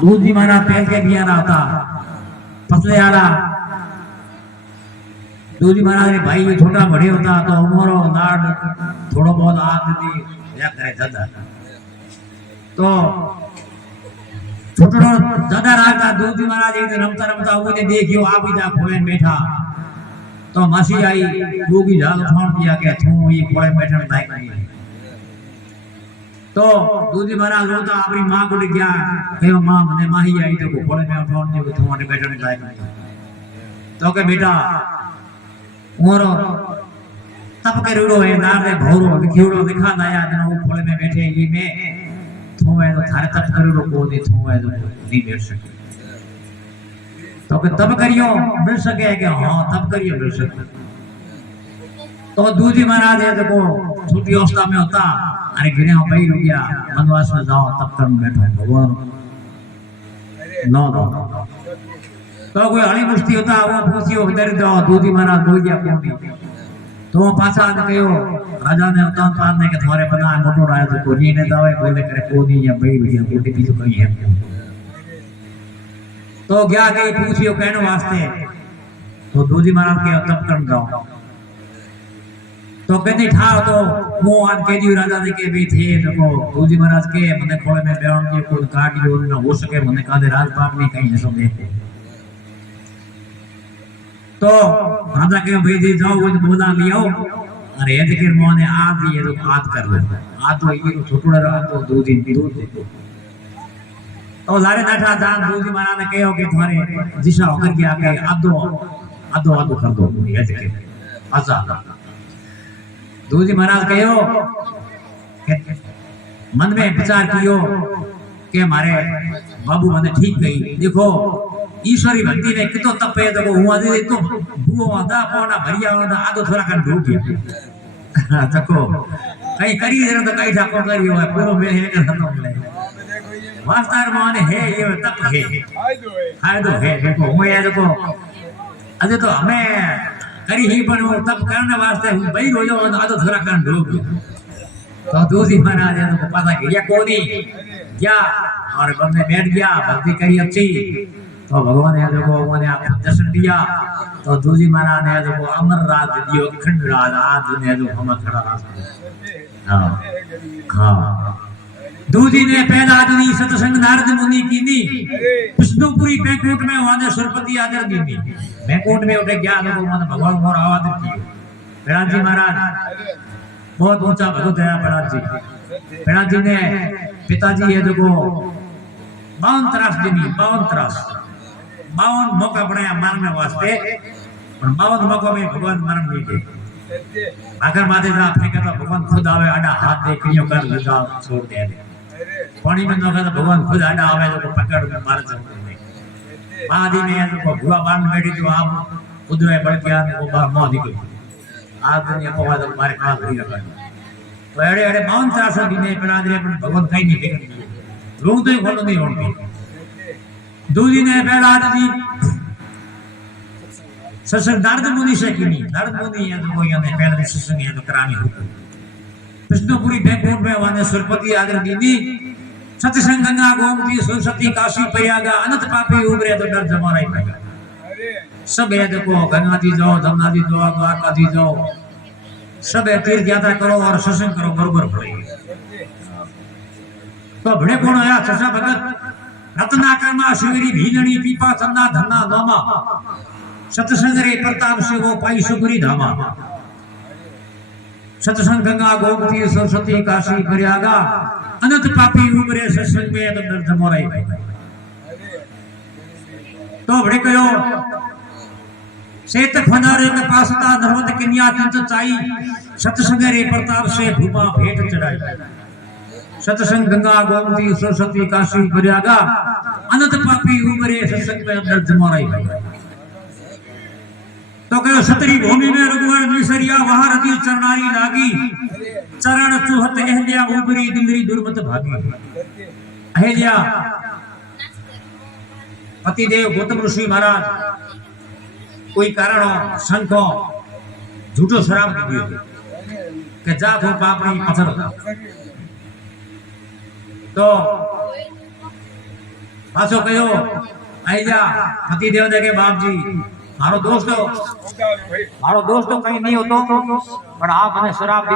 दूधी मारा पहल के बिया रहा था पतले आ रहा दूधी मारा रे भाई ये छोटा बड़े होता तो उमरो नाड़ थोड़ा बहुत आग दी या करे ज्यादा तो छोटो ज्यादा राता दूधी मारा एक दिन रमता रमता मुझे देखियो आप ही जा खोले बैठा तो मासी आई दूधी झाल फोन किया के तू ये खोले बैठने लायक नहीं तो दूधी महाराज रोता अपनी मां को गया कहो मां मने माही आई तो खोले में फोन ने तू ने बैठने लायक नहीं तो के बेटा मोरो तब के रूड़ो है नार दे भौरो दिखियोड़ो दिखा नया दिन खोले में बैठे ये में तू है तो थारे तब करूड़ो को दे तू है तो नहीं बैठ सके तो के तब करियो मिल सके कि हां तब करियो मिल सके तो दूधी महाराज है देखो छोटी अवस्था में होता अरे गिरे हो भाई रुकिया वनवास में जाओ तब कर बैठो भगवान नो दो तो कोई हणी मुश्ती होता वो पूछियो इधर जाओ दूधी महाराज बोल दिया कोनी तो पाछा ने कहो राजा ने अवतार पाने के तुम्हारे बना मोटो राय तो कोनी ने दावे बोले करे कोनी या भाई रुकिया कोटी भी तो कहीं है तो गया गई पूछियो कहने वास्ते तो दूधी महाराज के तब कर जाओ तो कहते ठा तो वो आज के जी राजा जी के भी थे देखो दूधी महाराज के मने खोले में बेवन के कोई काटियो न हो सके मने कादे राजपाट में कहीं ऐसो देखो तो राजा के भाई जी जाओ वो बोला लियो अरे ये के मोने आज ये तो बात कर ले आज तो ये छोटुड़ा रात तो दूधी दूध तो लारे नाठा जान दूधी महाराज ने कहो कि तुम्हारे दिशा होकर के आके आधो आधो आधो कर दो ये के आजा दूधी महाराज कहो मन में विचार कियो कि हमारे बाबू मने ठीक गई देखो ईश्वरी भक्ति में कितो तपे देखो हुआ दे तो भूओ आदा पोना भरिया आदा आदो थोड़ा कर ढूक गया देखो कहीं करी जरा तो कहीं ठाको करियो है पूरो में है खत्म ले वास्तार माने है ये तप है फायदो है देखो मैं देखो अजे तो हमें करी ही पर वो तब करने वास्ते भाई रोजो आदो थोड़ा कर ढूक तो दूधी महाराज ने तो पता किया कोनी क्या और बंदे बैठ गया भक्ति करी अच्छी तो भगवान ने देखो उन्होंने आपको दर्शन दिया तो दूधी महाराज ने देखो अमर राज दियो खंड राज आज ने जो हम खड़ा राज हां हां दूधी ने पहला आदमी सत्संग नारद मुनि कीनी विष्णुपुरी बैंकुट में वाने सरपति आदर दीनी बैंकुट में उठे गया लोगों ने भगवान मोर आवाज की प्रहलाद जी महाराज बहुत ऊंचा भगत है प्रहलाद जी प्रहलाद जी ने पिताजी ये देखो 52 त्रास देनी 52 त्रास 52 मौका बनाया मारने वास्ते पर 52 मौकों में भगवान मरण नहीं दे अगर माते जा आपने कहा भगवान खुद आवे आडा हाथ दे क्रियो कर लगा छोड़ दे पानी में नोका तो भगवान खुद आडा आवे तो पकड़ के मार सकते नहीं आदि में तो भुआ बांध बैठी तो आप उधरे बढ़ के आने वो बाहर मोह निकल आज दुनिया को वादा मारे खा भरी रखा तो एड़े एड़े 52 त्रास दिने प्रहलाद रे भगवान कहीं नहीं फिकर लोग तो खोलो नहीं होंगे दूधी ने प्रहलाद जी सत्संग नारद मुनि से कीनी नारद मुनि है तो कोई ने पहले सत्संग है तो करानी हो विष्णुपुरी बैंकुट में वाने सरपति आदर दीनी सत्संग गंगा गोमती सरस्वती काशी प्रयाग अनंत पापी उबरे तो डर जमाराई पड़ा सब है देखो गंगा जी जाओ जमुना जी जाओ द्वारका जी जाओ सब तीर्थ यात्रा करो और सत्संग करो बरोबर पड़े तो बड़े कौन आया ससा भगत रत्नाकर्मा शिवरी भीलनी पीपा चंदा धन्ना नोमा सत्संग रे प्रताप से वो पाई सुगरी धामा सत्संग गंगा गोमती सरस्वती काशी प्रयागा अनंत पापी उमरे सत्संग में तो डर जमोराई तो बड़े कयो सेत फनारे के पासता धर्मत कन्या तिंच चाई सत्संग रे प्रताप से भूपा भेंट चढ़ाई सत्संग गंगा गोमती सरस्वती काशी प्रयागा अनंत पापी उमरे सत्संग में अंदर जमाराई तो कहो सतरी भूमि में रघुवर निसरिया वहां रति चरणारी लागी चरण चूहत अहल्या उबरी दिंगरी दुर्मत भागी अहल्या पतिदेव गौतम ऋषि महाराज कोई कारण शंखो झूठो शराब दियो के जा तो पापड़ी पत्थर तो પાછો કયો આઈ જા પતિદેવ ને કે બાપજી મારો દોસ્ત કઈ નહીં હોતો પણ આ મને શરાબ